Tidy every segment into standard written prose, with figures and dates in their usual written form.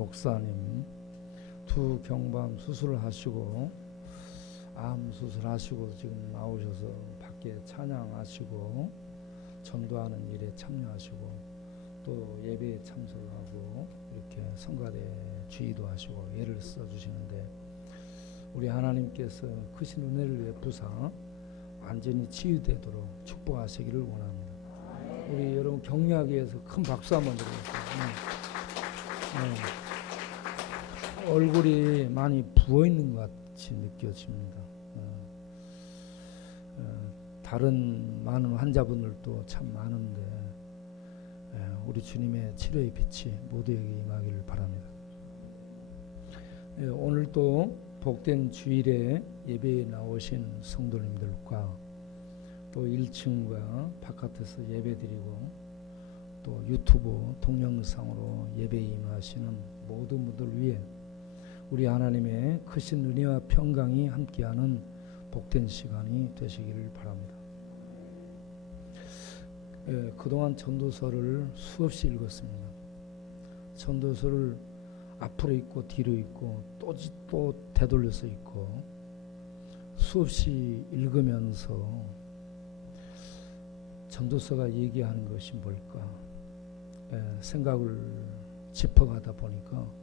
목사님 두 경부암 수술하시고 암 수술하시고 지금 나오셔서 밖에 찬양하시고 전도하는 일에 참여하시고 또 예배에 참석하고 이렇게 성가대 주의도 하시고 예를 써주시는데 우리 하나님께서 크신 은혜를 베푸사 완전히 치유되도록 축복하시기를 원합니다. 우리 여러분 격려하기 위해서 큰 박수 한번 드리겠습니다. 얼굴이 많이 부어있는 것 같이 느껴집니다. 다른 많은 환자분들도 참 많은데 우리 주님의 치료의 빛이 모두에게 임하기를 바랍니다. 오늘도 복된 주일에 예배에 나오신 성도님들과 또 1층과 바깥에서 예배드리고 또 유튜브 동영상으로 예배에 임하시는 모든 분들 위해 우리 하나님의 크신 은혜와 평강이 함께하는 복된 시간이 되시기를 바랍니다. 그동안 전도서를 수없이 읽었습니다. 전도서를 앞으로 읽고 뒤로 읽고 또 되돌려서 읽고 수없이 읽으면서 전도서가 얘기하는 것이 뭘까 생각을 짚어가다 보니까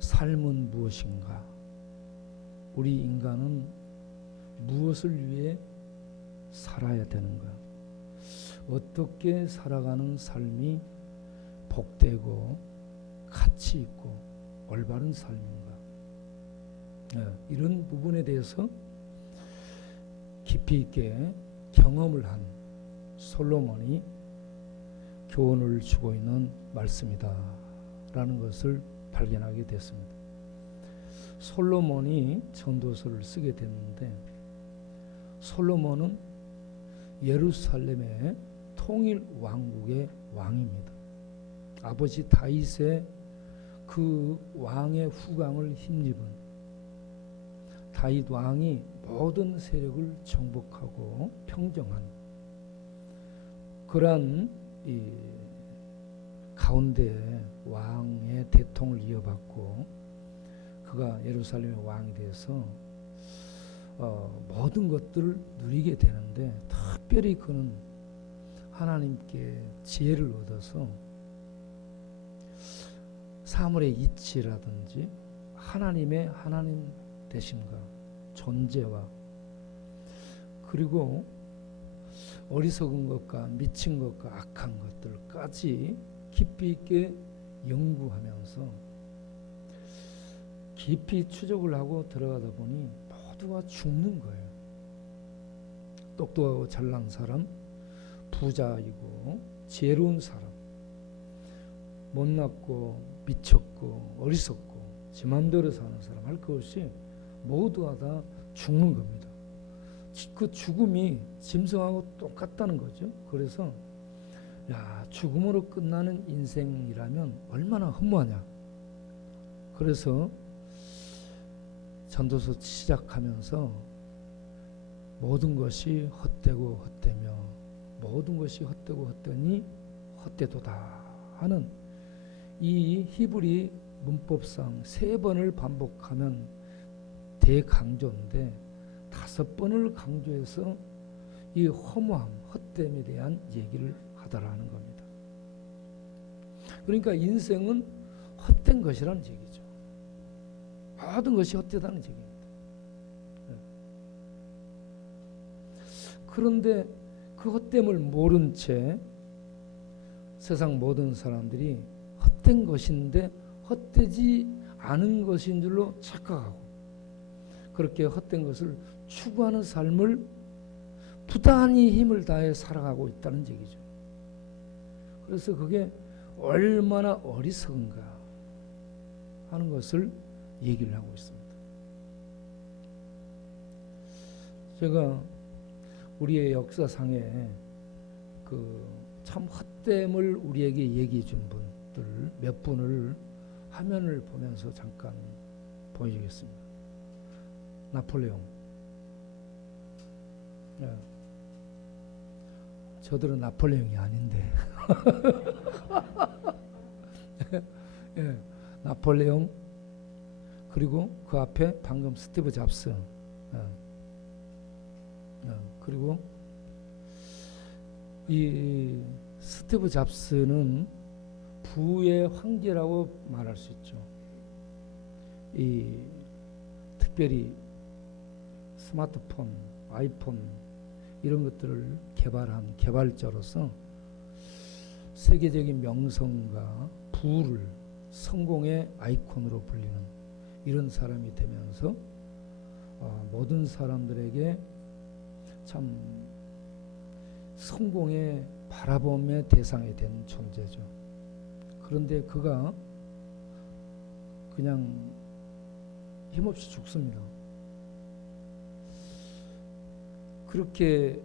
삶은 무엇인가, 우리 인간은 무엇을 위해 살아야 되는가, 어떻게 살아가는 삶이 복되고 가치 있고 올바른 삶인가, 이런 부분에 대해서 깊이 있게 경험을 한 솔로몬이 교훈을 주고 있는 말씀이다 라는 것을 발견하게 됐습니다. 솔로몬이 전도서를 쓰게 됐는데 솔로몬은 예루살렘의 통일 왕국의 왕입니다. 아버지 다윗의 그 왕의 후광을 힘입은 다윗 왕이 모든 세력을 정복하고 평정한 그러한 이 가운데 왕의 대통을 이어받고 그가 예루살렘의 왕이 돼서 모든 것들을 누리게 되는데 특별히 그는 하나님께 지혜를 얻어서 사물의 이치라든지 하나님의 하나님 되심과 존재와 그리고 어리석은 것과 미친 것과 악한 것들까지 깊이 있게 연구하면서 깊이 추적을 하고 들어가다 보니 모두가 죽는 거예요. 똑똑하고 잘난 사람, 부자이고 지혜로운 사람, 못났고 미쳤고 어리석고 지 맘대로 사는 사람 할 것 없이 모두가 다 죽는 겁니다. 그 죽음이 짐승하고 똑같다는 거죠. 그래서 죽음으로 끝나는 인생이라면 얼마나 허무하냐. 그래서 전도서 시작하면서 모든 것이 헛되고 헛되며 모든 것이 헛되고 헛되니 헛되도다 하는 이 히브리 문법상 3번을 반복하면 대강조인데 5번을 강조해서 이 허무함, 헛됨에 대한 얘기를 하더라는 겁니다. 그러니까 인생은 헛된 것이라는 얘기죠. 모든 것이 헛되다는 얘기입니다. 그런데 그 헛됨을 모른 채 세상 모든 사람들이 헛된 것인데 헛되지 않은 것인 줄로 착각하고 그렇게 헛된 것을 추구하는 삶을 부단히 힘을 다해 살아가고 있다는 얘기죠. 그래서 그게 얼마나 어리석은가 하는 것을 얘기를 하고 있습니다. 제가 우리의 역사상에 그 참 헛됨을 우리에게 얘기해 준 분들 몇 분을 화면을 보면서 잠깐 보여주겠습니다. 나폴레옹. 저들은 나폴레옹이 아닌데 예, 나폴레옹, 그리고 그 앞에 방금 스티브 잡스, 그리고 이 스티브 잡스는 부의 황제라고 말할 수 있죠. 이 특별히 스마트폰, 아이폰 이런 것들을 개발한 개발자로서 세계적인 명성과 부를 성공의 아이콘으로 불리는 이런 사람이 되면서 모든 사람들에게 참 성공의 바라봄의 대상이 된 존재죠. 그런데 그가 그냥 힘없이 죽습니다. 그렇게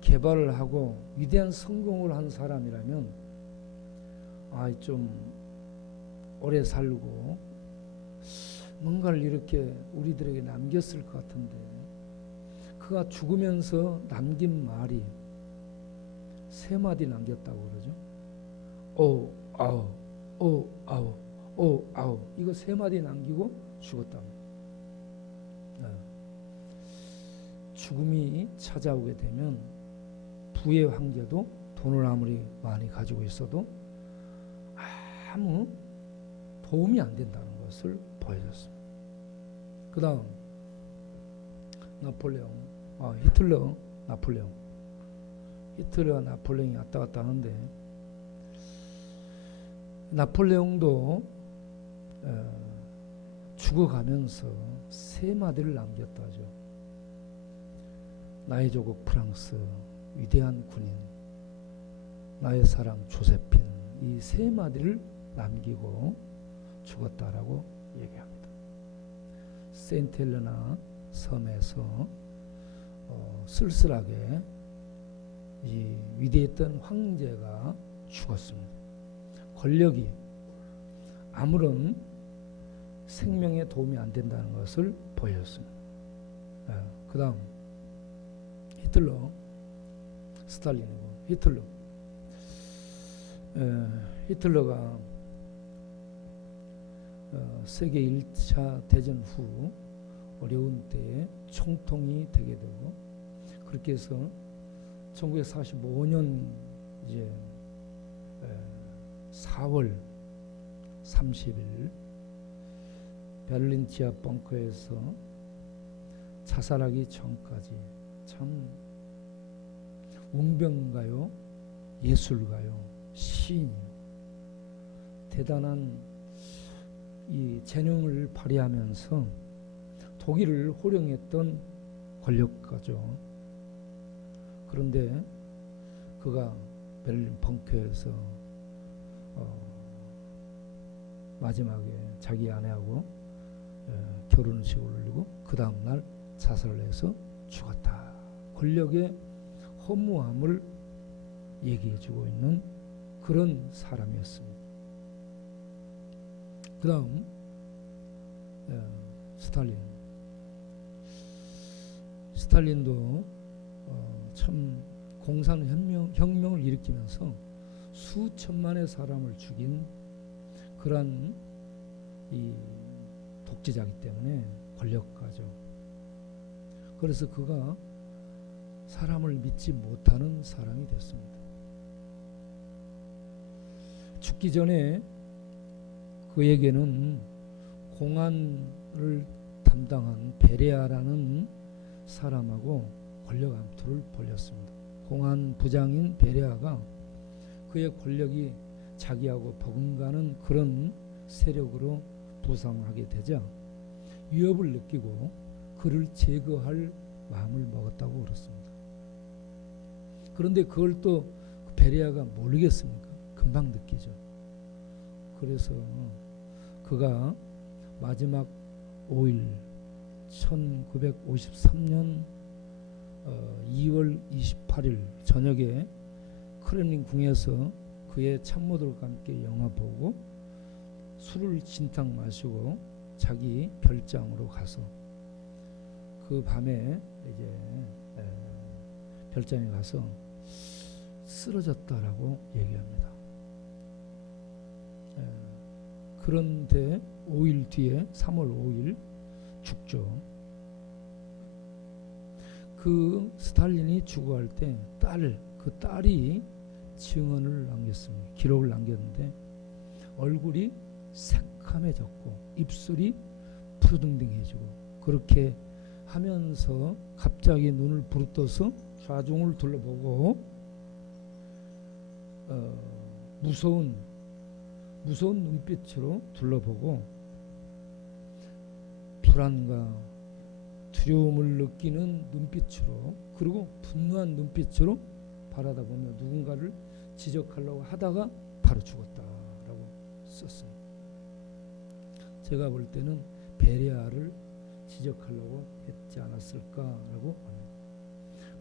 개발을 하고 위대한 성공을 한 사람이라면 좀 오래 살고 뭔가를 이렇게 우리들에게 남겼을 것 같은데, 그가 죽으면서 남긴 말이 세 마디 남겼다고 그러죠. 오 아우, 오 아우, 오 아우, 이거 세 마디 남기고 죽었답니다. 죽음이 찾아오게 되면 부의 황제도 돈을 아무리 많이 가지고 있어도 아무 도움이 안 된다는 것을 보여줬습니다. 그 다음 나폴레옹, 히틀러, 나폴레옹, 히틀러와 나폴레옹이 왔다 갔다 하는데, 나폴레옹도 죽어가면서 세 마디를 남겼다 하죠. 나의 조국 프랑스, 위대한 군인, 나의 사랑 조세핀, 이 세 마디를 남기고 죽었다라고 얘기합니다. 세인트헬레나 섬에서 쓸쓸하게 이 위대했던 황제가 죽었습니다. 권력이 아무런 생명에 도움이 안 된다는 것을 보여줬습니다. 그 다음 히틀러, 스탈린이고, 히틀러가 세계 1차 대전 후 어려운 때에 총통이 되게 되고, 그렇게 해서 1945년 이제 4월 30일 베를린 지하 벙커에서 자살하기 전까지 참 운명가요, 예술가요, 시인이요, 대단한 이 재능을 발휘하면서 독일을 호령했던 권력가죠. 그런데 그가 베를린 벙커에서 마지막에 자기 아내하고 결혼식을 올리고 그 다음날 자살을 해서 죽었다. 권력의 허무함을 얘기해주고 있는 그런 사람이었습니다. 그 다음 스탈린도 참 공산혁명을 일으키면서 수천만의 사람을 죽인 그러한 이 독재자이기 때문에 권력가죠. 그래서 그가 사람을 믿지 못하는 사람이 됐습니다. 죽기 전에 그에게는 공안을 담당한 베레아라는 사람하고 권력 암투를 벌였습니다. 공안 부장인 베레아가 그의 권력이 자기하고 버금가는 그런 세력으로 부상하게 되자 위협을 느끼고 그를 제거할 마음을 먹었다고 그렇습니다. 그런데 그걸 또 베레아가 모르겠습니까? 금방 느끼죠. 그래서 그가 마지막 5일 1953년 2월 28일 저녁에 크렘린 궁에서 그의 참모들과 함께 영화 보고 술을 진탕 마시고 자기 별장으로 가서 그 밤에 이제 별장에 가서 쓰러졌다라고 얘기합니다. 그런데 5일 뒤에 3월 5일 죽죠. 그 스탈린이 죽어갈 때 그 딸이 증언을 남겼습니다. 기록을 남겼는데 얼굴이 새카매졌고 입술이 푸르등등해지고 그렇게 하면서 갑자기 눈을 부릅떠서 좌중을 둘러보고 무서운 눈빛으로 둘러보고 불안과 두려움을 느끼는 눈빛으로 그리고 분노한 눈빛으로 바라다보며 누군가를 지적하려고 하다가 바로 죽었다라고 썼습니다. 제가 볼 때는 베레아를 지적하려고 했지 않았을까라고 합니다.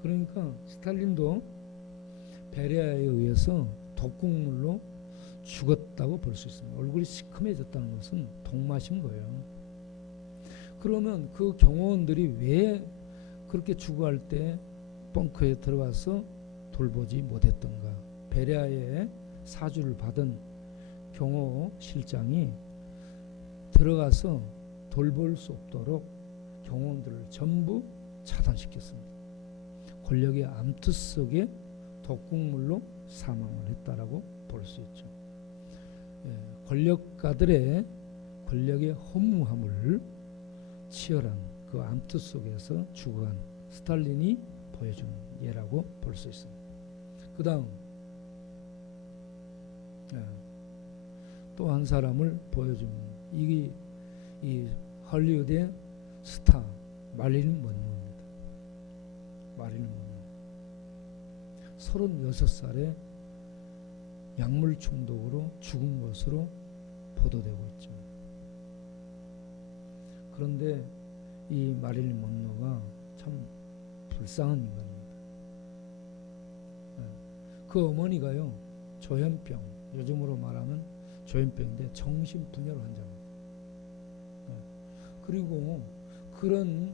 그러니까 스탈린도 베레아에 의해서 독국물로 죽었다고 볼 수 있습니다. 얼굴이 시커매졌다는 것은 독마신 거예요. 그러면 그 경호원들이 왜 그렇게 죽어갈 때 벙커에 들어가서 돌보지 못했던가? 베레아의 사주를 받은 경호실장이 들어가서 돌볼 수 없도록 경호원들을 전부 차단시켰습니다. 권력의 암투 속에 독국물로 사망을 했다라고 볼 수 있죠. 권력가들의 권력의 허무함을 치열한 그 암투 속에서 죽어간 스탈린이 보여준 예라고 볼 수 있습니다. 그 다음 또 한 사람을 보여줍니다. 이게 이 할리우드의 스타 마릴린 먼로입니다. 마릴린 먼로 36살에 약물 중독으로 죽은 것으로 보도되고 있죠. 그런데 이 마릴린 먼로가 참 불쌍한 인간입니다. 그 어머니가요 조현병, 요즘으로 말하면 조현병인데 정신분열 환자입니다. 그리고 그런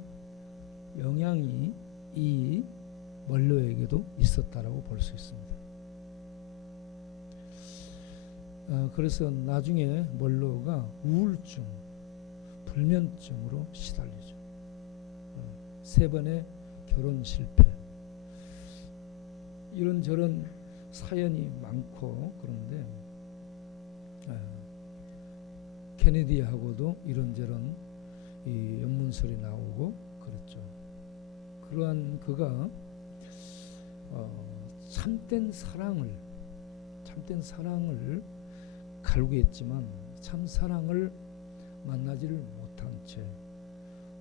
영향이 이 먼로에게도 있었다라고 볼 수 있습니다. 그래서 나중에 먼로가 우울증, 불면증으로 시달리죠. 3번의 결혼 실패, 이런저런 사연이 많고 그런데 케네디하고도 이런저런 이 연문설이 나오고 그랬죠. 그러한 그가 참된 사랑을 갈구했지만 참 사랑을 만나지를 못한 채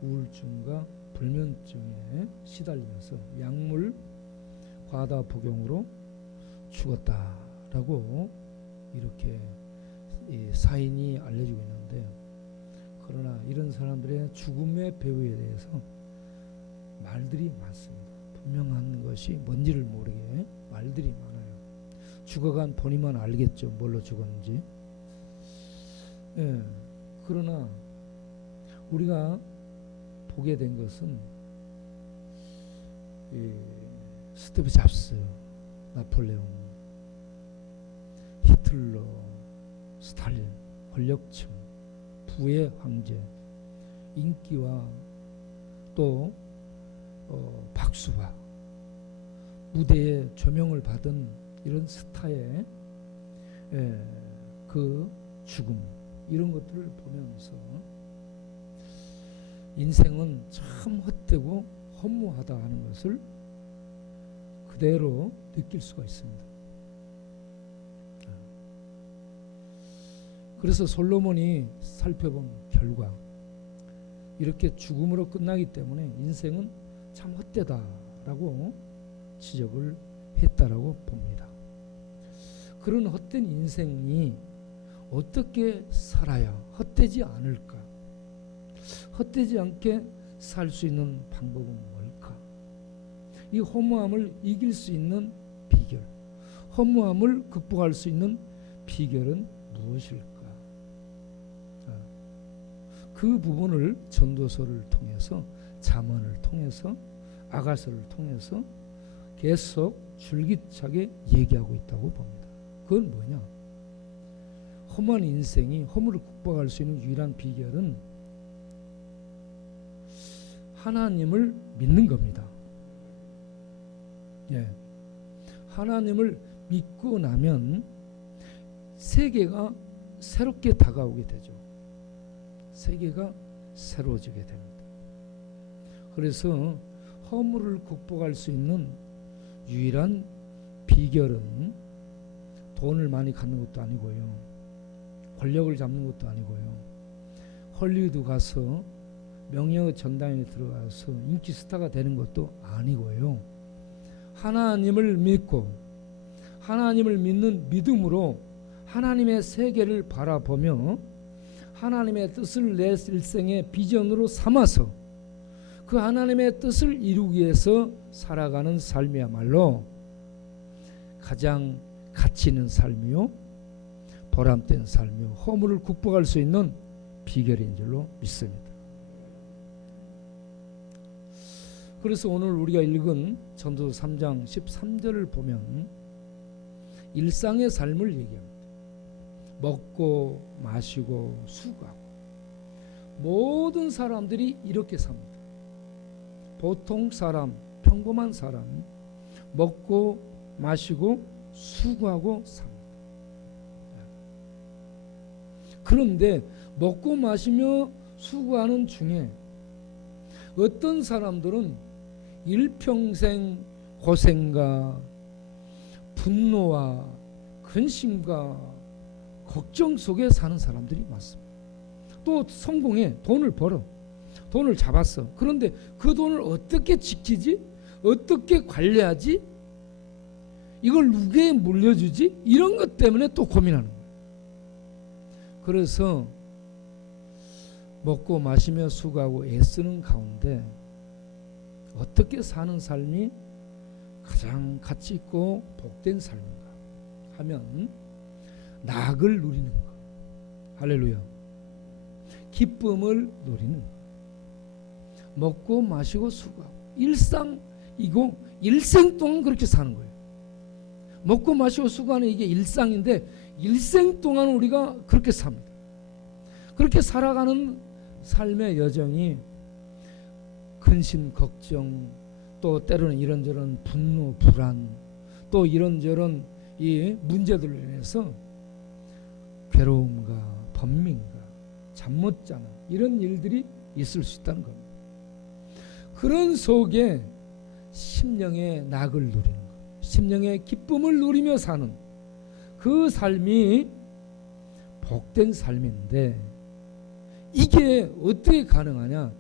우울증과 불면증에 시달리면서 약물 과다 복용으로 죽었다라고 이렇게 이 사인이 알려지고 있는데, 그러나 이런 사람들의 죽음의 배후에 대해서 말들이 많습니다. 분명한 것이 뭔지를 모르게 말들이 많아요. 죽어간 본인만 알겠죠, 뭘로 죽었는지. 그러나 우리가 보게 된 것은 스티브 잡스, 나폴레옹, 히틀러, 스탈린, 권력층, 부의 황제, 인기와 또 박수와 무대에 조명을 받은 이런 스타의 그 죽음, 이런 것들을 보면서 인생은 참 헛되고 허무하다 하는 것을 그대로 느낄 수가 있습니다. 그래서 솔로몬이 살펴본 결과 이렇게 죽음으로 끝나기 때문에 인생은 참 헛되다라고 지적을 했다라고 봅니다. 그런 헛된 인생이 어떻게 살아야 헛되지 않을까? 헛되지 않게 살 수 있는 방법은 뭘까? 이 허무함을 이길 수 있는 비결, 허무함을 극복할 수 있는 비결은 무엇일까? 그 부분을 전도서를 통해서, 잠언을 통해서, 아가서를 통해서 계속 줄기차게 얘기하고 있다고 봅니다. 그건 뭐냐? 험한 인생이 허물을 극복할 수 있는 유일한 비결은 하나님을 믿는 겁니다. 예. 하나님을 믿고 나면 세계가 새롭게 다가오게 되죠. 세계가 새로워지게 됩니다. 그래서 허물을 극복할 수 있는 유일한 비결은 돈을 많이 갖는 것도 아니고요, 권력을 잡는 것도 아니고요, 헐리우드 가서 명예의 전당에 들어가서 인기 스타가 되는 것도 아니고요, 하나님을 믿고 하나님을 믿는 믿음으로 하나님의 세계를 바라보며 하나님의 뜻을 내 일생의 비전으로 삼아서 그 하나님의 뜻을 이루기 위해서 살아가는 삶이야말로 가장 가치 있는 삶이요, 보람된 삶이요, 허물을 극복할 수 있는 비결인 줄로 믿습니다. 그래서 오늘 우리가 읽은 전도서 3장 13절을 보면 일상의 삶을 얘기합니다. 먹고 마시고 수고하고 모든 사람들이 이렇게 삽니다. 보통 사람, 평범한 사람 먹고 마시고 수고하고 삽니다. 그런데 먹고 마시며 수고하는 중에 어떤 사람들은 일평생 고생과 분노와 근심과 걱정 속에 사는 사람들이 많습니다. 또 성공해, 돈을 벌어, 돈을 잡았어. 그런데 그 돈을 어떻게 지키지? 어떻게 관리하지? 이걸 누구에게 물려주지? 이런 것 때문에 또 고민하는 거예요. 그래서 먹고 마시며 수고하고 애쓰는 가운데 어떻게 사는 삶이 가장 가치 있고 복된 삶인가 하면 낙을 누리는 것, 할렐루야, 기쁨을 누리는 것, 먹고 마시고 수고하고 일상이고 일생 동안 그렇게 사는 거예요. 먹고 마시고 수고하는 이게 일상인데 일생 동안 우리가 그렇게 삽니다. 그렇게 살아가는 삶의 여정이 근심, 걱정, 또 때로는 이런저런 분노, 불안, 또 이런저런 이 문제들로 인해서 괴로움과 번민과 잠 못 자는 이런 일들이 있을 수 있다는 겁니다. 그런 속에 심령의 낙을 누리는 것, 심령의 기쁨을 누리며 사는 그 삶이 복된 삶인데 이게 어떻게 가능하냐?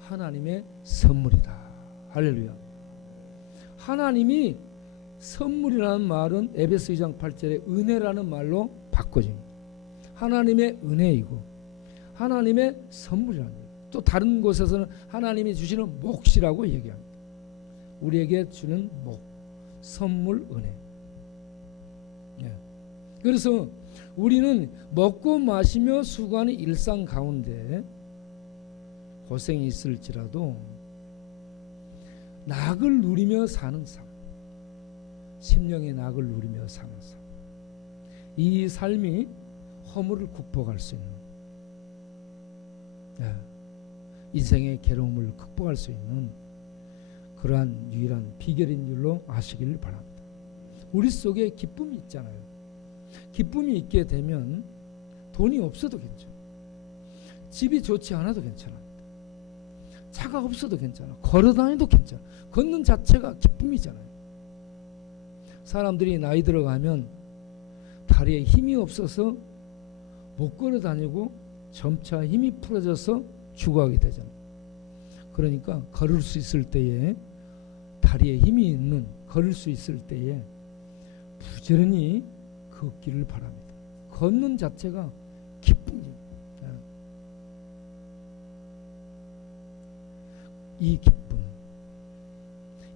하나님의 선물이다. 할렐루야. 하나님이 선물이라는 말은 에베소 2장 8절에 은혜라는 말로 바꿔집니다. 하나님의 은혜이고 하나님의 선물이라는 거예요. 또 다른 곳에서는 하나님이 주시는 몫이라고 얘기합니다. 우리에게 주는 몫, 선물, 은혜. 예. 그래서 우리는 먹고 마시며 수고하는 일상 가운데 고생이 있을지라도 낙을 누리며 사는 삶, 심령의 낙을 누리며 사는 삶, 이 삶이 허물을 극복할 수 있는, 인생의 괴로움을 극복할 수 있는 그러한 유일한 비결인 줄로 아시기를 바랍니다. 우리 속에 기쁨이 있잖아요. 기쁨이 있게 되면 돈이 없어도 괜찮아, 집이 좋지 않아도 괜찮아, 차가 없어도 괜찮아, 걸어다니도 괜찮아. 걷는 자체가 기쁨이잖아요. 사람들이 나이 들어가면 다리에 힘이 없어서 못 걸어다니고 점차 힘이 풀어져서 죽어가게 되잖아요. 그러니까 걸을 수 있을 때에, 다리에 힘이 있는, 걸을 수 있을 때에 부지런히 걷기를 바랍니다. 걷는 자체가 기쁨입니다.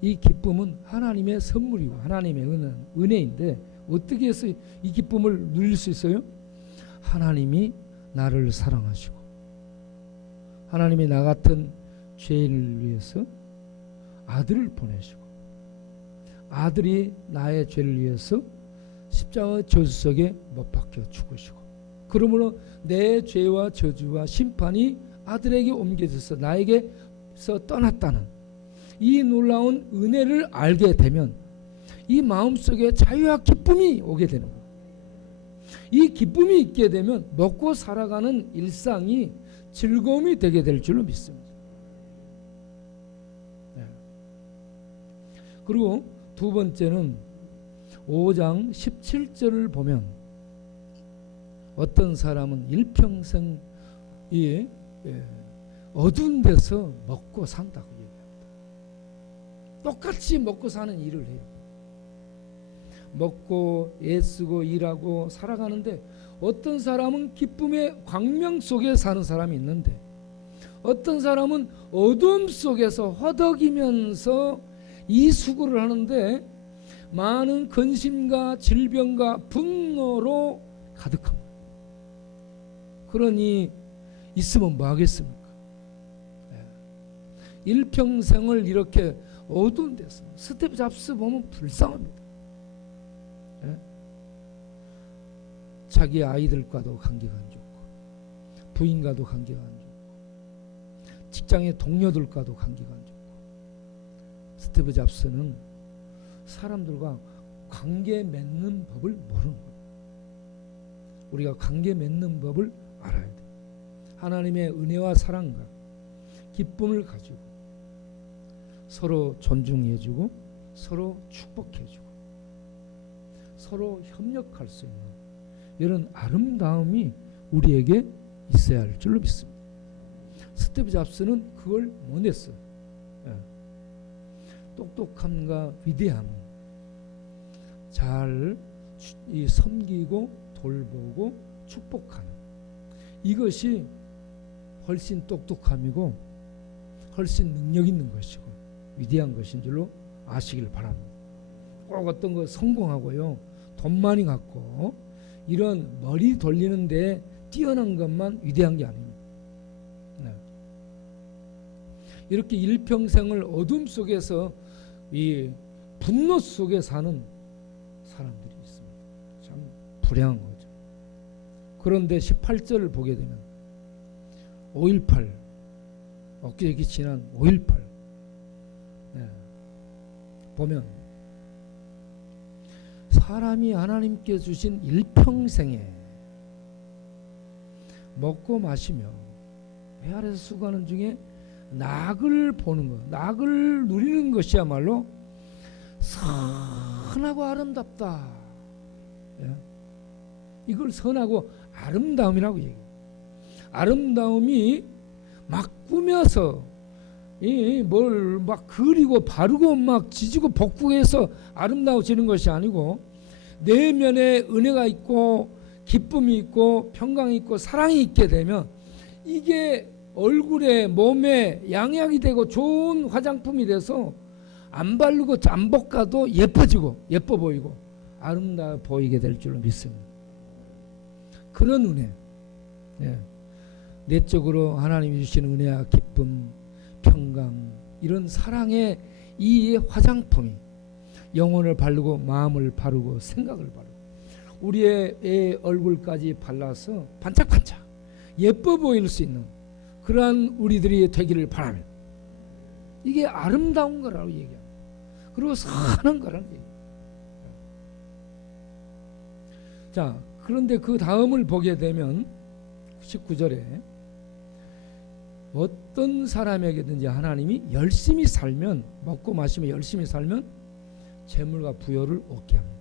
이 기쁨은 하나님의 선물이고 하나님의 은혜인데 어떻게 해서 이 기쁨을 누릴 수 있어요? 하나님이 나를 사랑하시고 하나님이 나 같은 죄인을 위해서 아들을 보내시고 아들이 나의 죄를 위해서 십자가 저주석에 못 박혀 죽으시고 그러므로 내 죄와 저주와 심판이 아들에게 옮겨져서 나에게서 떠났다는 이 놀라운 은혜를 알게 되면 이 마음속에 자유와 기쁨이 오게 되는 거예요. 이 기쁨이 있게 되면 먹고 살아가는 일상이 즐거움이 되게 될 줄로 믿습니다. 네. 그리고 두 번째는 5장 17절을 보면 어떤 사람은 일평생 어두운 데서 먹고 산다고 얘기합니다. 똑같이 먹고 사는 일을 해요. 먹고 애쓰고 일하고 살아가는데 어떤 사람은 기쁨의 광명 속에 사는 사람이 있는데 어떤 사람은 어둠 속에서 허덕이면서 이 수고를 하는데 많은 근심과 질병과 분노로 가득합니다. 그러니 있으면 뭐 하겠습니까? 일평생을 이렇게 어두운 데서 스티브 잡스 보면 불쌍합니다. 자기 아이들과도 관계가 안 좋고 부인과도 관계가 안 좋고 직장의 동료들과도 관계가 안 좋고 스티브 잡스는 사람들과 관계 맺는 법을 모르는 거예요. 우리가 관계 맺는 법을 알아야 돼요. 하나님의 은혜와 사랑과 기쁨을 가지고 서로 존중해주고 서로 축복해주고 서로 협력할 수 있는 이런 아름다움이 우리에게 있어야 할 줄로 믿습니다. 스티브 잡스는 그걸 못 했어요. 똑똑함과 위대함, 잘 섬기고 돌보고 축복하는 이것이 훨씬 똑똑함이고 훨씬 능력 있는 것이고 위대한 것인 줄로 아시길 바랍니다. 꼭 어떤 거 성공하고요, 돈 많이 갖고 이런 머리 돌리는 데 뛰어난 것만 위대한 게 아닙니다. 네. 이렇게 일평생을 어둠 속에서 이 분노 속에 사는 사람들이 있습니다. 참 불행한 거죠. 그런데 18절을 보게 되면 5.18 엊그저께 지난 5.18 보면 사람이 하나님께 주신 일평생에 먹고 마시며 배 아래서 수고하는 중에 낙을 보는 것, 낙을 누리는 것이야말로 선하고 아름답다. 이걸 선하고 아름다움이라고 얘기해요. 아름다움이 막 꾸며서 뭘 막 그리고 바르고 막 지지고 볶고해서 아름다워지는 것이 아니고 내면에 은혜가 있고 기쁨이 있고 평강이 있고 사랑이 있게 되면 이게 얼굴에 몸에 양약이 되고 좋은 화장품이 돼서 안 바르고 안 볶아도 예뻐지고 예뻐 보이고 아름다워 보이게 될 줄로 믿습니다. 그런 은혜, 내적으로 하나님이 주시는 은혜와 기쁨, 평강, 이런 사랑의 이 화장품이 영혼을 바르고 마음을 바르고 생각을 바르고 우리의 얼굴까지 발라서 반짝반짝 예뻐 보일 수 있는 그러한 우리들이 되기를 바랍니다. 이게 아름다운 거라고 얘기합니다. 그리고 선한 거라는 얘기예요. 자, 그런데 그 다음을 보게 되면 19절에 어떤 사람에게든지 하나님이 열심히 살면 먹고 마시며 열심히 살면 재물과 부여를 얻게 합니다.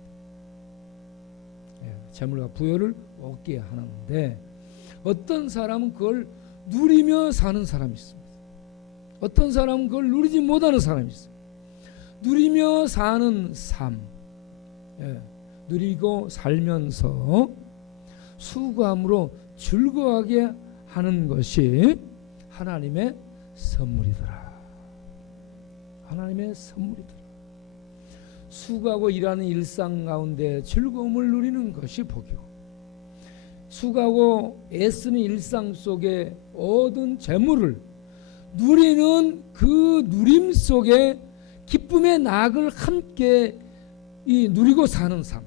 재물과 부여를 얻게 하는데 어떤 사람은 그걸 누리며 사는 사람이 있습니다. 어떤 사람은 그걸 누리지 못하는 사람이 있어요. 누리며 사는 삶, 누리고 살면서 수고함으로 즐거워하게 하는 것이 하나님의 선물이더라. 하나님의 선물이더라. 수고하고 일하는 일상 가운데 즐거움을 누리는 것이 복이고 수고하고 애쓰는 일상 속에 얻은 재물을 누리는 그 누림 속에 기쁨의 낙을 함께 누리고 사는 삶,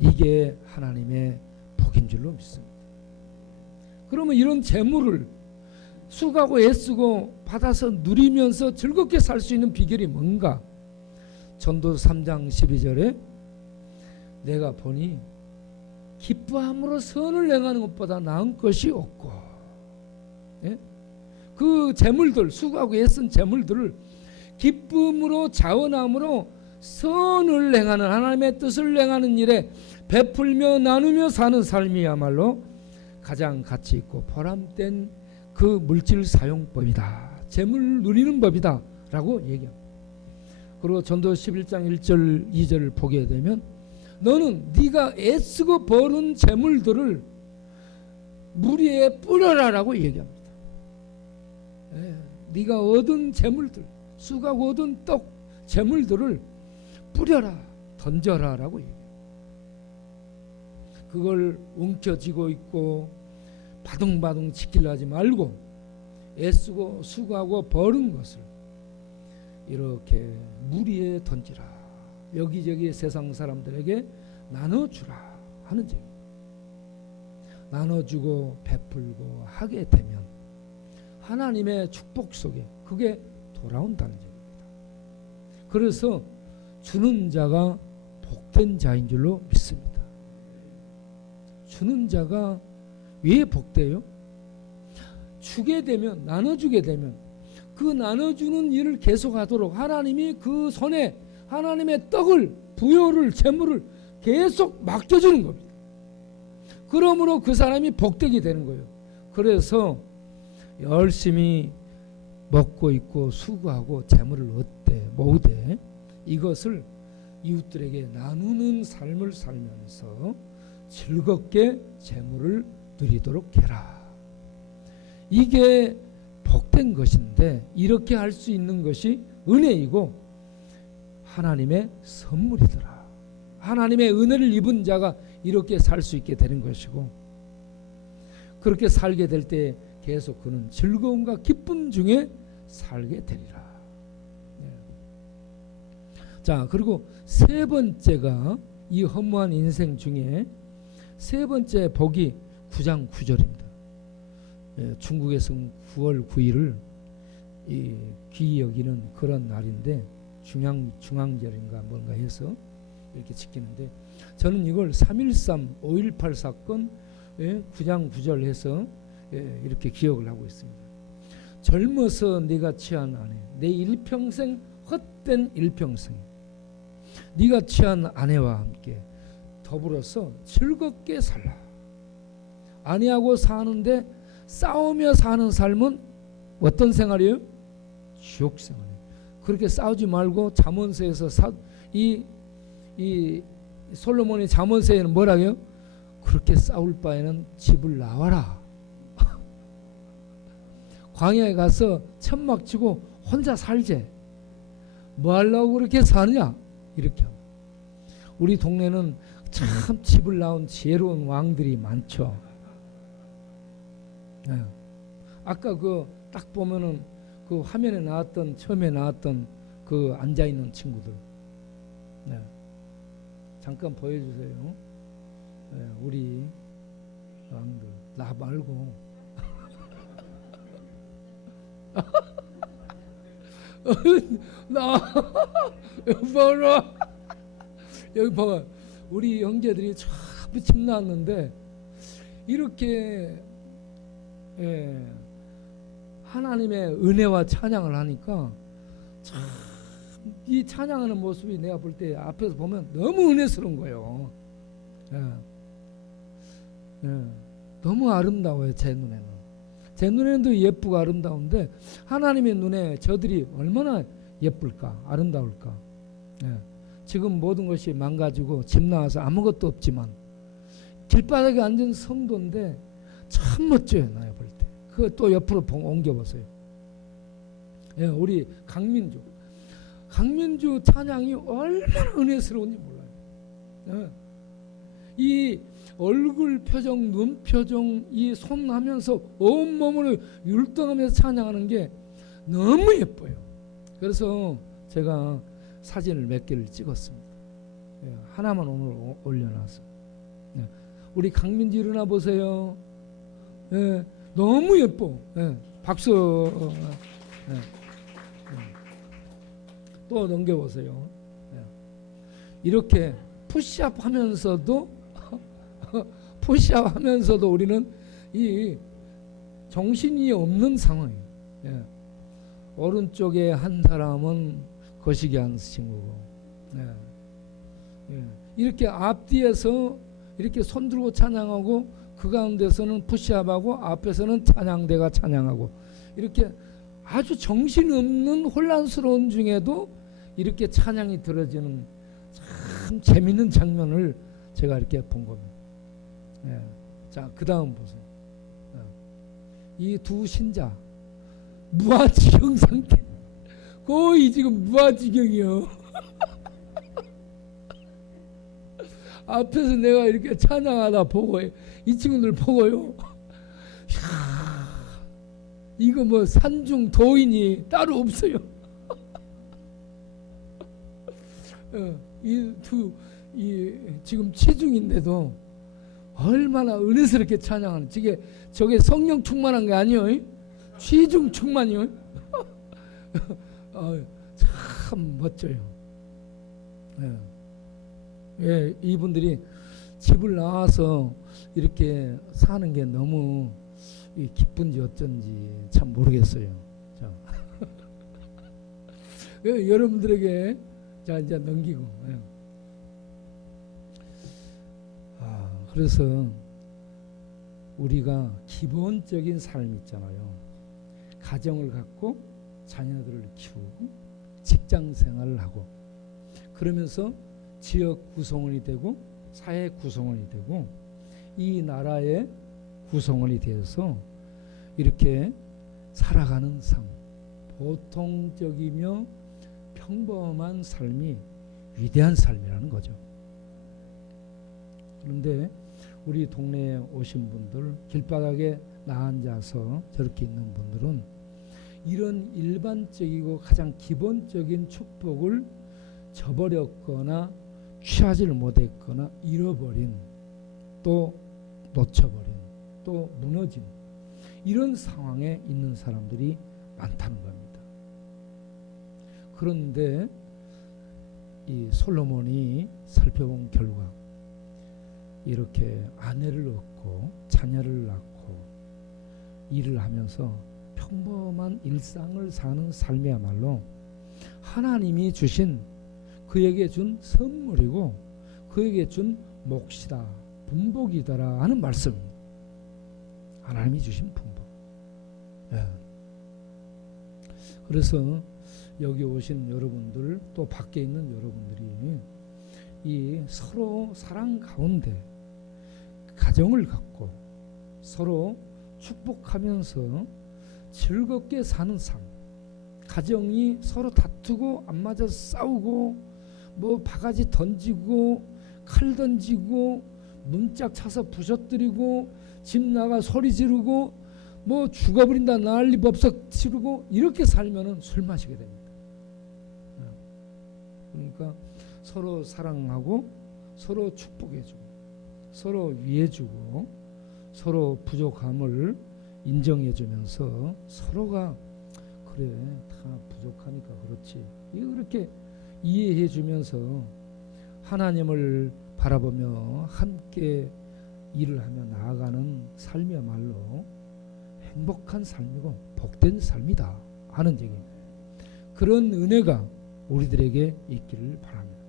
이게 하나님의 복이다. 복인 줄로 믿습니다. 그러면 이런 재물을 수고하고 애쓰고 받아서 누리면서 즐겁게 살 수 있는 비결이 뭔가? 전도서 3장 12절에 내가 보니 기뻐함으로 선을 행하는 것보다 나은 것이 없고, 예? 그 재물들, 수고하고 애쓴 재물들을 기쁨으로 자원함으로 선을 행하는, 하나님의 뜻을 행하는 일에 베풀며 나누며 사는 삶이야말로 가장 가치 있고 보람된 그 물질 사용법이다, 재물을 누리는 법이다 라고 얘기합니다. 그리고 전도 11장 1절 2절을 보게 되면 너는 네가 애쓰고 버는 재물들을 물 위에 뿌려라 라고 얘기합니다. 예, 네가 얻은 재물들, 수고하고 얻은 떡 재물들을 뿌려라, 던져라 라고 얘기해요. 그걸 움켜쥐고 있고 바둥바둥 지키려 하지 말고 애쓰고 수고하고 버는 것을 이렇게 물 위에 던지라, 여기저기 세상 사람들에게 나눠주라 하는 얘기입니다. 나눠주고 베풀고 하게 되면 하나님의 축복 속에 그게 돌아온다는 얘기입니다. 그래서 주는 자가 복된 자인 줄로 믿습니다. 주는 자가 왜 복돼요? 주게 되면, 나눠주게 되면 그 나눠주는 일을 계속하도록 하나님이 그 손에 하나님의 떡을, 부여를, 재물을 계속 맡겨주는 겁니다. 그러므로 그 사람이 복되게 되는 거예요. 그래서 열심히 먹고 있고 수고하고 재물을 얻되 모으되 이것을 이웃들에게 나누는 삶을 살면서 즐겁게 재물을 누리도록 해라. 이게 복된 것인데, 이렇게 할 수 있는 것이 은혜이고 하나님의 선물이더라. 하나님의 은혜를 입은 자가 이렇게 살 수 있게 되는 것이고, 그렇게 살게 될 때 계속 그는 즐거움과 기쁨 중에 살게 되리라. 자, 그리고 세 번째가, 이 허무한 인생 중에 세 번째 복이 9장 9절입니다. 중국에서는 9월 9일을 귀히 여기는 그런 날인데 중앙절인가 뭔가 해서 이렇게 지키는데, 저는 이걸 3.13 5.18 사건 9장 9절 해서 이렇게 기억을 하고 있습니다. 젊어서 네가 취한 아내, 내 일평생 헛된 일평생, 네가 취한 아내와 함께 더불어서 즐겁게 살라. 아내하고 사는데 싸우며 사는 삶은 어떤 생활이에요? 지옥 생활이에요. 그렇게 싸우지 말고 잠언서에서 이 솔로몬이 잠언서에는 뭐라고요? 그렇게 싸울 바에는 집을 나와라. 광야에 가서 천막 치고 혼자 살제. 뭐 하려고 그렇게 사느냐? 이렇게 합니다. 우리 동네는 참 집을 나온 지혜로운 왕들이 많죠. 네. 아까 그 딱 보면은 그 화면에 나왔던, 처음에 나왔던 그 앉아 있는 친구들, 네. 잠깐 보여주세요. 네, 우리 왕들, 나 말고. 나 여기 봐라. 여기 봐봐. 우리 형제들이 참 집 나왔는데 이렇게 하나님의 은혜와 찬양을 하니까 참 이 찬양하는 모습이 내가 볼 때 앞에서 보면 너무 은혜스러운 거예요. 너무 아름다워요. 제 눈에는. 제 눈에는 예쁘고 아름다운데 하나님의 눈에 저들이 얼마나 예쁠까, 아름다울까. 지금 모든 것이 망가지고 집 나와서 아무것도 없지만 길바닥에 앉은 성도인데 참 멋져요. 나야 볼 때. 그거 또 옆으로 옮겨보세요. 우리 강민주 찬양이 얼마나 은혜스러운지 몰라요. 이 얼굴 표정, 눈 표정, 이 손 하면서 온몸으로 율동하면서 찬양하는 게 너무 예뻐요. 그래서 제가 사진을 몇 개를 찍었습니다. 하나만 오늘 올려놨어. 우리 강민지 일어나 보세요. 예, 너무 예뻐. 예, 박수. 예, 또 넘겨보세요. 예. 이렇게 푸시업 하면서도 푸시업 하면서도 우리는 이 정신이 없는 상황이에요. 예. 오른쪽에 한 사람은 거시기 한 친구고, 예. 예. 이렇게 앞뒤에서 이렇게 손 들고 찬양하고, 그 가운데서는 푸시업하고, 앞에서는 찬양대가 찬양하고, 이렇게 아주 정신없는 혼란스러운 중에도 이렇게 찬양이 들어지는 참 재밌는 장면을 제가 이렇게 본 겁니다. 예. 자, 그 다음 보세요. 이 두 신자 무아지경 상태, 거의 지금 무아지경이요. 앞에서 내가 이렇게 찬양하다 보고, 이 친구들 보고요, 이거 뭐 산중 도인이 따로 없어요. 이 지금 치중인데도 얼마나 은혜스럽게 찬양하는, 저게 성령 충만한 게 아니에요. 취중 충만이요. 참 멋져요. 예. 예, 이분들이 집을 나와서 이렇게 사는 게 너무 기쁜지 어쩐지 참 모르겠어요. 자. 여러분들에게 자 이제 넘기고. 예. 그래서 우리가 기본적인 삶이 있잖아요. 가정을 갖고 자녀들을 키우고 직장 생활을 하고, 그러면서 지역 구성원이 되고 사회 구성원이 되고 이 나라의 구성원이 되어서 이렇게 살아가는 삶, 보통적이며 평범한 삶이 위대한 삶이라는 거죠. 그런데 우리 동네에 오신 분들, 길바닥에 나앉아서 저렇게 있는 분들은 이런 일반적이고 가장 기본적인 축복을 저버렸거나 취하지를 못했거나 잃어버린, 또 놓쳐버린, 또 무너진 이런 상황에 있는 사람들이 많다는 겁니다. 그런데 이 솔로몬이 살펴본 결과 이렇게 아내를 얻고 자녀를 낳고 일을 하면서 평범한 일상을 사는 삶이야말로 하나님이 주신, 그에게 준 선물이고 그에게 준 몫이다, 분복이다라 하는 말씀입니다. 하나님이 주신 분복. 예. 그래서 여기 오신 여러분들, 또 밖에 있는 여러분들이 이 서로 사랑 가운데 가정을 갖고 서로 축복하면서 즐겁게 사는 삶, 가정이 서로 다투고 안 맞아서 싸우고 뭐 바가지 던지고 칼 던지고 문짝 차서 부셔뜨리고 집 나가 소리 지르고 뭐 죽어버린다 난리 법석 치르고 이렇게 살면은 술 마시게 됩니다. 그러니까 서로 사랑하고 서로 축복해주고 서로 위해주고 서로 부족함을 인정해주면서 서로가 그래 다 부족하니까 그렇지 이렇게 이해해주면서 하나님을 바라보며 함께 일을 하며 나아가는 삶이야말로 행복한 삶이고 복된 삶이다 하는 얘기입니다. 그런 은혜가 우리들에게 있기를 바랍니다.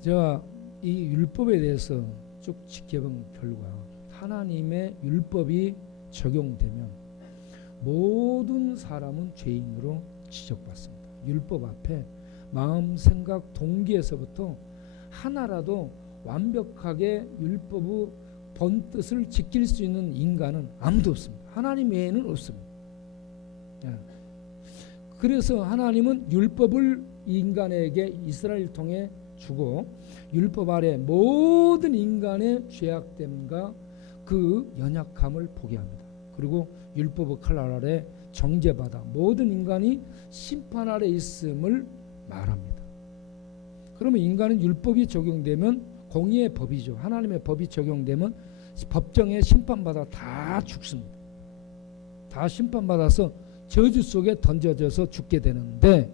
제가 이 율법에 대해서 쭉 지켜본 결과 하나님의 율법이 적용되면 모든 사람은 죄인으로 지적받습니다. 율법 앞에 마음, 생각, 동기에서부터 하나라도 완벽하게 율법의 본뜻을 지킬 수 있는 인간은 아무도 없습니다. 하나님 외에는 없습니다. 그래서 하나님은 율법을 인간에게 이스라엘 통해 주고 율법 아래 모든 인간의 죄악됨과 그 연약함을 보게 합니다. 그리고 율법의 칼 아래 정죄받아 모든 인간이 심판 아래 있음을 말합니다. 그러면 인간은 율법이 적용되면 공의의 법이죠. 하나님의 법이 적용되면 법정에 심판받아 다 죽습니다. 다 심판받아서 저주 속에 던져져서 죽게 되는데,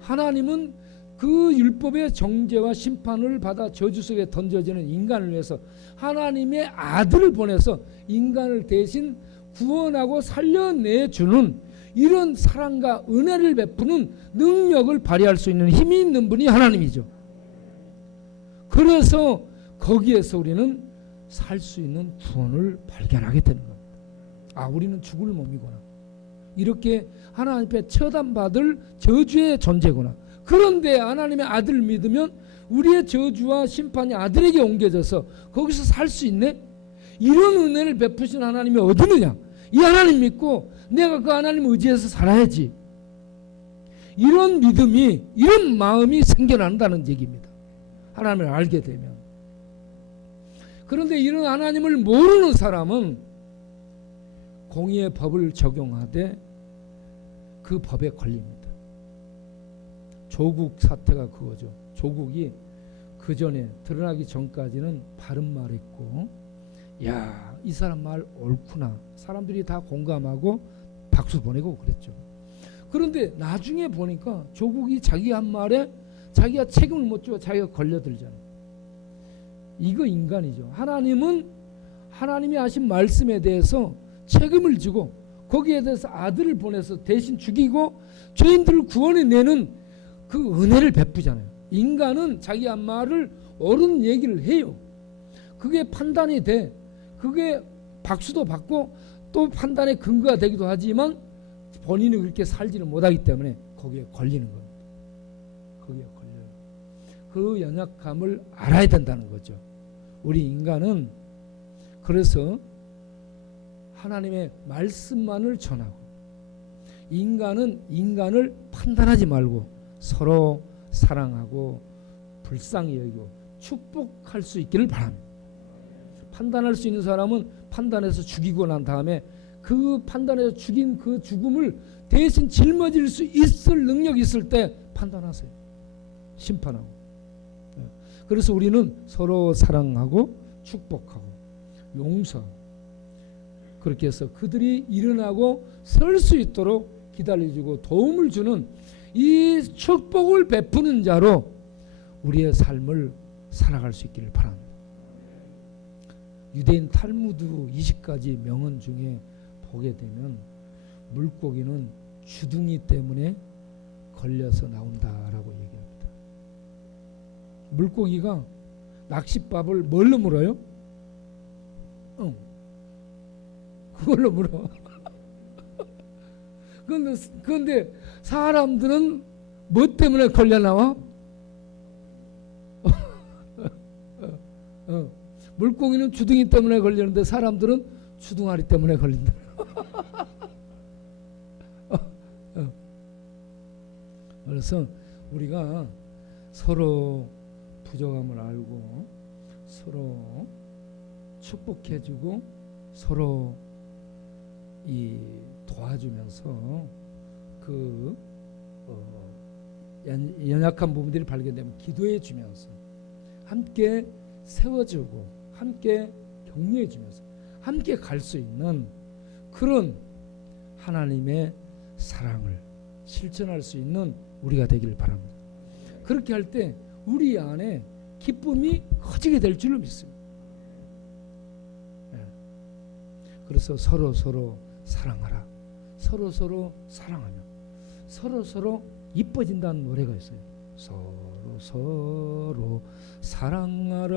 하나님은 그 율법의 정죄와 심판을 받아 저주 속에 던져지는 인간을 위해서 하나님의 아들을 보내서 인간을 대신 구원하고 살려내주는 이런 사랑과 은혜를 베푸는 능력을 발휘할 수 있는 힘이 있는 분이 하나님이죠. 그래서 거기에서 우리는 살 수 있는 구원을 발견하게 되는 겁니다. 아, 우리는 죽을 몸이구나. 이렇게 하나님 앞에 처단받을 저주의 존재구나. 그런데 하나님의 아들을 믿으면 우리의 저주와 심판이 아들에게 옮겨져서 거기서 살 수 있네? 이런 은혜를 베푸신 하나님이 어디 있느냐? 이 하나님 믿고 내가 그 하나님 의지해서 살아야지. 이런 믿음이, 이런 마음이 생겨난다는 얘기입니다. 하나님을 알게 되면. 그런데 이런 하나님을 모르는 사람은 공의의 법을 적용하되 그 법에 걸립니다. 조국 사태가 그거죠. 조국이 그 전에 드러나기 전까지는 바른 말했고, 야, 이 사람 말 옳구나. 사람들이 다 공감하고 박수 보내고 그랬죠. 그런데 나중에 보니까 조국이 자기 한 말에 자기가 책임을 못 지고 자기가 걸려들잖아요. 이거 인간이죠. 하나님은 하나님이 하신 말씀에 대해서 책임을 지고 거기에 대해서 아들을 보내서 대신 죽이고 죄인들을 구원해내는 그 은혜를 베푸잖아요. 인간은 자기 한 말을 옳은 얘기를 해요. 그게 판단이 돼. 그게 박수도 받고 또 판단의 근거가 되기도 하지만 본인이 그렇게 살지는 못하기 때문에 거기에 걸리는 겁니다. 거기에 걸려요. 그 연약함을 알아야 된다는 거죠. 우리 인간은 그래서 하나님의 말씀만을 전하고, 인간은 인간을 판단하지 말고 서로 사랑하고 불쌍히 여기고 축복할 수 있기를 바랍니다. 판단할 수 있는 사람은 판단해서 죽이고 난 다음에 그 판단해서 죽인 그 죽음을 대신 짊어질 수 있을 능력이 있을 때 판단하세요. 심판하고. 그래서 우리는 서로 사랑하고 축복하고 용서하고, 그렇게 해서 그들이 일어나고 설 수 있도록 기다려주고 도움을 주는 이 축복을 베푸는 자로 우리의 삶을 살아갈 수 있기를 바랍니다. 유대인 탈무드 20가지 명언 중에 보게 되면 물고기는 주둥이 때문에 걸려서 나온다라고 얘기합니다. 물고기가 낚싯밥을 뭘로 물어요? 그걸로 물어. 그런데 사람들은 뭐 때문에 걸려 나와? 물고기는 주둥이 때문에 걸리는데 사람들은 주둥아리 때문에 걸린다. 그래서 우리가 서로 부족함을 알고 서로 축복해주고 서로 이 도와주면서 그 연약한 부분들이 발견되면 기도해주면서 함께 세워주고 함께 격려해주면서 함께 갈 수 있는 그런 하나님의 사랑을 실천할 수 있는 우리가 되기를 바랍니다. 그렇게 할 때 우리 안에 기쁨이 커지게 될 줄로 믿습니다. 그래서 서로 사랑하라. 서로 사랑하며 서로 이뻐진다는 노래가 있어요. 서로 사랑하라.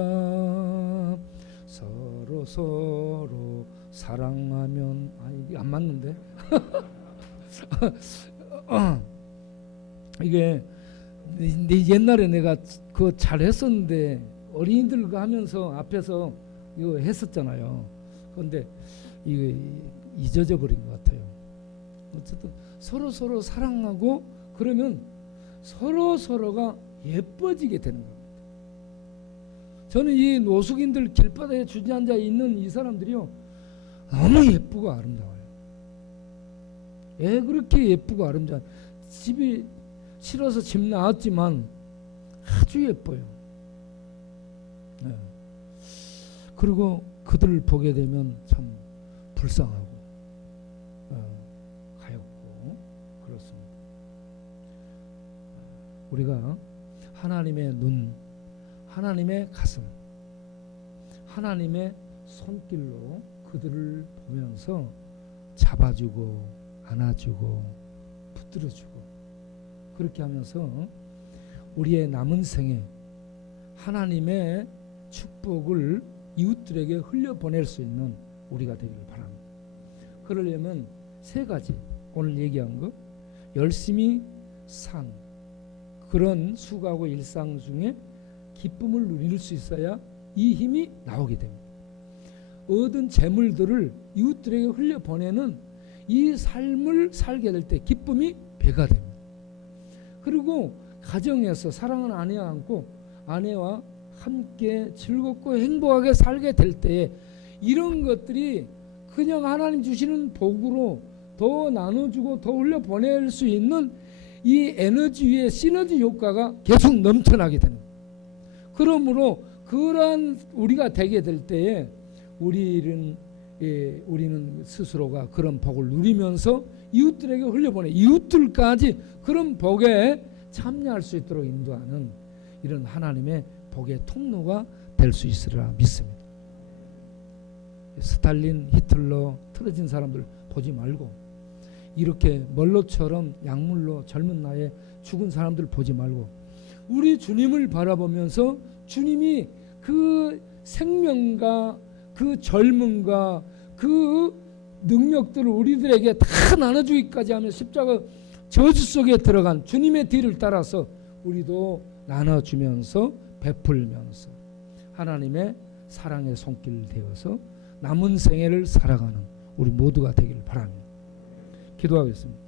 서로 사랑하면, 이게 안 맞는데. 이게 옛날에 내가 그거 잘 했었는데 어린이들 하면서 앞에서 이거 했었잖아요. 그런데 이거 잊어져 버린 것 같아요. 어쨌든 서로 사랑하고 그러면 서로가 예뻐지게 되는 겁니다. 저는 이 노숙인들 길바닥에 주저앉아 있는 이 사람들이요, 너무 예쁘고 아름다워요. 왜 그렇게 예쁘고 아름다워? 집이 싫어서 집 나왔지만 아주 예뻐요. 네. 그리고 그들을 보게 되면 참 불쌍하고 가엾고 그렇습니다. 우리가 하나님의 눈, 하나님의 가슴, 하나님의 손길로 그들을 보면서 잡아주고 안아주고 붙들어주고 그렇게 하면서 우리의 남은 생에 하나님의 축복을 이웃들에게 흘려보낼 수 있는 우리가 되기를 바랍니다. 그러려면 세 가지 오늘 얘기한 것 열심히 산 그런 수고하고 일상 중에 기쁨을 누릴 수 있어야 이 힘이 나오게 됩니다. 얻은 재물들을 이웃들에게 흘려보내는 이 삶을 살게 될 때 기쁨이 배가 됩니다. 그리고 가정에서 사랑하는 아내와 안고 아내와 함께 즐겁고 행복하게 살게 될 때에 이런 것들이 그냥 하나님 주시는 복으로 더 나눠주고 더 흘려보낼 수 있는 이 에너지 위에 시너지 효과가 계속 넘쳐나게 되는 거예요. 그러므로 그러한 우리가 되게 될 때에 우리는 스스로가 그런 복을 누리면서 이웃들에게 흘려보내 이웃들까지 그런 복에 참여할 수 있도록 인도하는 이런 하나님의 복의 통로가 될 수 있으리라 믿습니다. 스탈린, 히틀러, 틀어진 사람들 보지 말고 이렇게 멀로처럼 약물로 젊은 나이에 죽은 사람들 보지 말고 우리 주님을 바라보면서 주님이 그 생명과 그 젊음과 그 능력들을 우리들에게 다 나눠주기까지 하며 십자가 저주 속에 들어간 주님의 뒤를 따라서 우리도 나눠주면서 베풀면서 하나님의 사랑의 손길 되어서 남은 생애를 살아가는 우리 모두가 되기를 바랍니다. 기도하겠습니다.